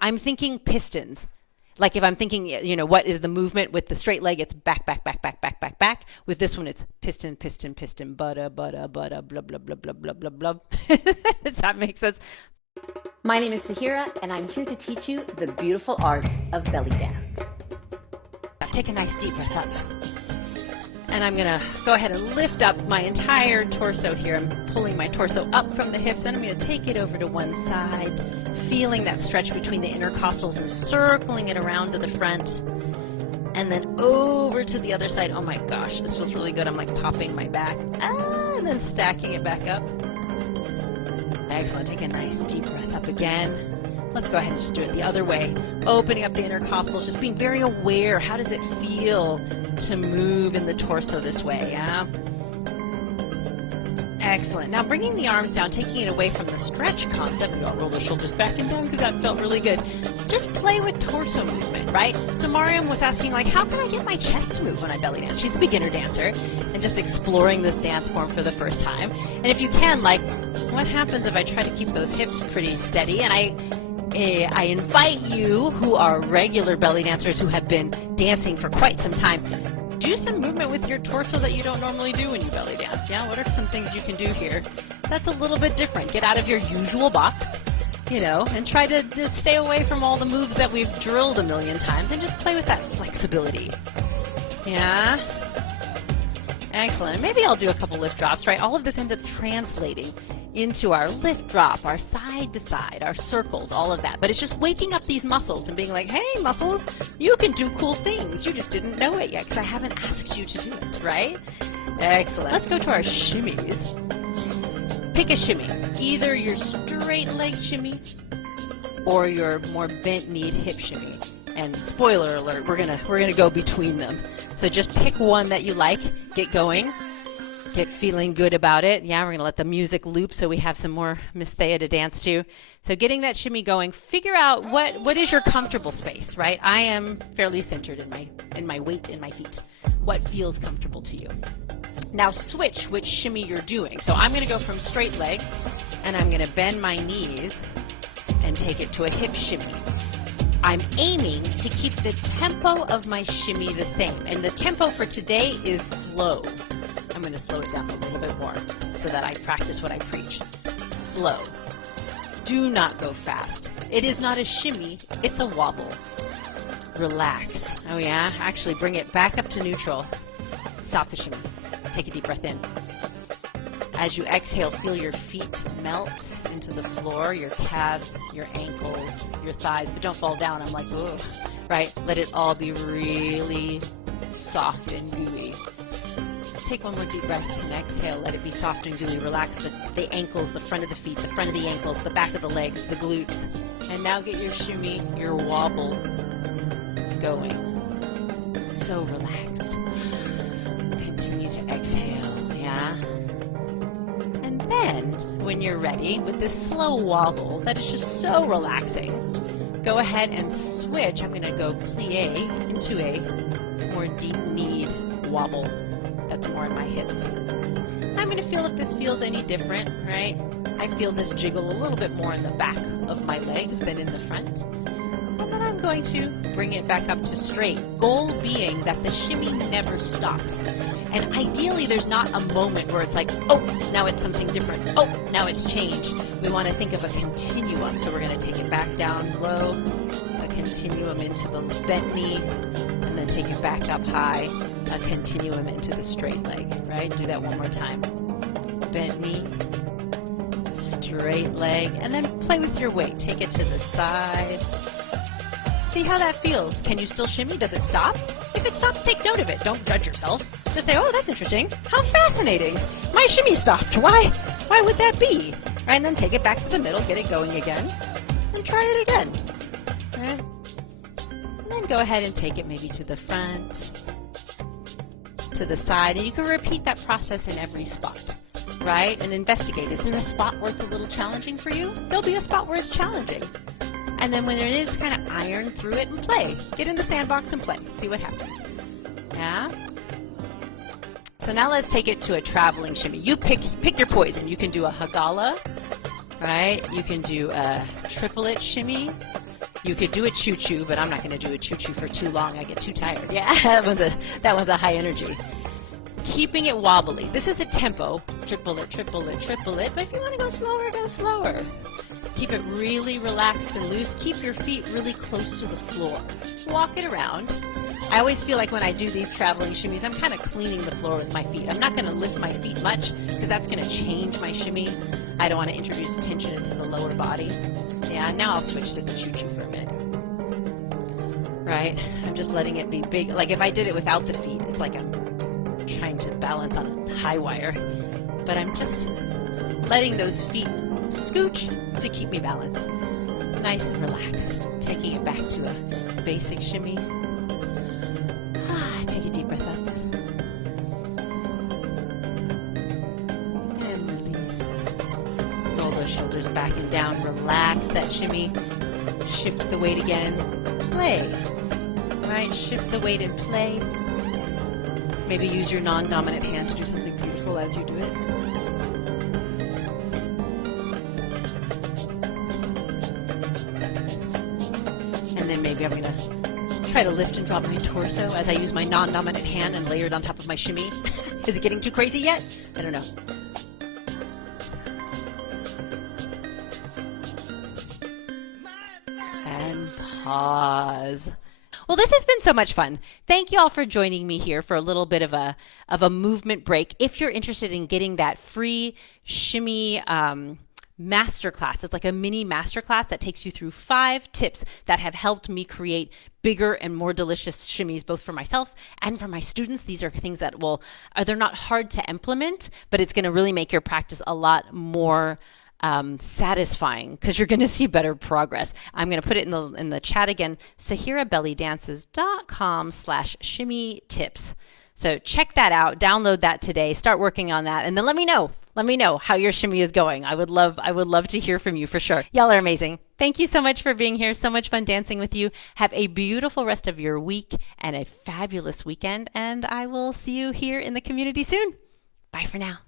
I'm thinking pistons. Like if I'm thinking, you know, what is the movement with the straight leg? It's back, back, back, back, back, back, back. With this one, it's piston, piston, piston, butta, butta, butta, blah, blah, blah, blah, blah, blah, blah. Does that make sense? My name is Sahira, and I'm here to teach you the beautiful art of belly dance. Now take a nice deep breath up. And I'm going to go ahead and lift up my entire torso here. I'm pulling my torso up from the hips, and I'm going to take it over to one side, feeling that stretch between the intercostals and circling it around to the front. And then over to the other side. Oh my gosh, this feels really good. I'm like popping my back. And then stacking it back up. Excellent. Take a nice deep breath up again. Let's go ahead and just do it the other way. Opening up the intercostals, just being very aware. How does it feel to move in the torso this way? Yeah? Excellent. Now bringing the arms down, taking it away from the stretch concept. We all roll the shoulders back and down because that felt really good. Just play with torso movement, right? So Mariam was asking, like, how can I get my chest to move when I belly dance? She's a beginner dancer and just exploring this dance form for the first time. And if you can, like, what happens if I try to keep those hips pretty steady? And I invite you who are regular belly dancers who have been dancing for quite some time, do some movement with your torso that you don't normally do when you belly dance. Yeah, what are some things you can do here that's a little bit different? Get out of your usual box, you know, and try to just stay away from all the moves that we've drilled a million times and just play with that flexibility. Yeah? Excellent. Maybe I'll do a couple lift drops, right? All of this ends up translating into our lift drop, our side to side, our circles, all of that. But it's just waking up these muscles and being like, hey, muscles, you can do cool things. You just didn't know it yet because I haven't asked you to do it, right? Excellent. Let's go to our shimmies. Pick a shimmy. Either your straight leg shimmy or your more bent-kneed hip shimmy. And spoiler alert, we're gonna go between them. So just pick one that you like, get going. Get feeling good about it. Yeah, we're going to let the music loop so we have some more Miss Thea to dance to. So getting that shimmy going, figure out what is your comfortable space, right? I am fairly centered in my weight in my feet. What feels comfortable to you? Now switch which shimmy you're doing. So I'm going to go from straight leg, and I'm going to bend my knees and take it to a hip shimmy. I'm aiming to keep the tempo of my shimmy the same. And the tempo for today is slow. I'm going to slow it down a little bit more so that I practice what I preach. Slow. Do not go fast. It is not a shimmy, it's a wobble. Relax. Oh yeah? Actually bring it back up to neutral. Stop the shimmy. Take a deep breath in. As you exhale, feel your feet melt into the floor, your calves, your ankles, your thighs, but don't fall down. I'm like, ugh, right? Let it all be really soft and gooey. Take one more deep breath and exhale. Let it be soft and gooey. Relax the ankles, the front of the feet, the front of the ankles, the back of the legs, the glutes. And now get your shimmy, your wobble going. So relaxed. Continue to exhale, yeah? And then, when you're ready, with this slow wobble that is just so relaxing, go ahead and switch. I'm going to go plie into a more deep-kneed wobble. That's more in my hips. I'm going to feel if this feels any different, right? I feel this jiggle a little bit more in the back of my legs than in the front. And then I'm going to bring it back up to straight. Goal being that the shimmy never stops. And ideally, there's not a moment where it's like, oh, now it's something different. Oh, now it's changed. We want to think of a continuum. So we're going to take it back down low, a continuum into the bent knee, and then take it back up high, a continuum into the straight leg, right? Do that one more time. Bent knee, straight leg, and then play with your weight. Take it to the side. See how that feels. Can you still shimmy? Does it stop? If it stops, take note of it. Don't judge yourself. Just say, oh, that's interesting. How fascinating. My shimmy stopped. Why would that be? Right, and then take it back to the middle, get it going again, and try it again. Right? And then go ahead and take it maybe to the front, to the side, and you can repeat that process in every spot, right? And investigate. Is there a spot where it's a little challenging for you? There'll be a spot where it's challenging. And then when it is, kind of iron through it and play. Get in the sandbox and play. See what happens. Yeah? So now let's take it to a traveling shimmy. You pick your poison. You can do a hagala, right? You can do a triplet shimmy. You could do a choo-choo, but I'm not going to do a choo-choo for too long. I get too tired. Yeah, that one's a high energy. Keeping it wobbly. This is the tempo. Triple it, triple it, triple it. But if you want to go slower, go slower. Keep it really relaxed and loose. Keep your feet really close to the floor. Walk it around. I always feel like when I do these traveling shimmies, I'm kind of cleaning the floor with my feet. I'm not going to lift my feet much because that's going to change my shimmy. I don't want to introduce tension into the lower body. Yeah, now I'll switch to the choo-choo for a minute. Right? I'm just letting it be big. Like if I did it without the feet, it's like I'm trying to balance on a high wire. But I'm just letting those feet scooch to keep me balanced. Nice and relaxed. Taking it back to a basic shimmy. Take a deep breath up. And release. Roll those shoulders back and down. Relax that shimmy. Shift the weight again. Play. Right? Shift the weight and play. Maybe use your non-dominant hand to do something beautiful as you do it. And then maybe I'm going to try to lift and drop my torso as I use my non-dominant hand and layer it on top of my shimmy. Is it getting too crazy yet? I don't know. And pause. Well, this has been so much fun. Thank you all for joining me here for a little bit of a movement break. If you're interested in getting that free shimmy masterclass, it's like a mini masterclass that takes you through 5 tips that have helped me create bigger and more delicious shimmies, both for myself and for my students. These are things that they're not hard to implement, but it's going to really make your practice a lot more satisfying because you're going to see better progress. I'm going to put it in the chat again, sahirabellydances.com/shimmy tips. So check that out, download that today, start working on that, and then let me know how your shimmy is going. I would love to hear from you for sure. Y'all are amazing. Thank you so much for being here. So much fun dancing with you. Have a beautiful rest of your week and a fabulous weekend, and I will see you here in the community soon. Bye for now.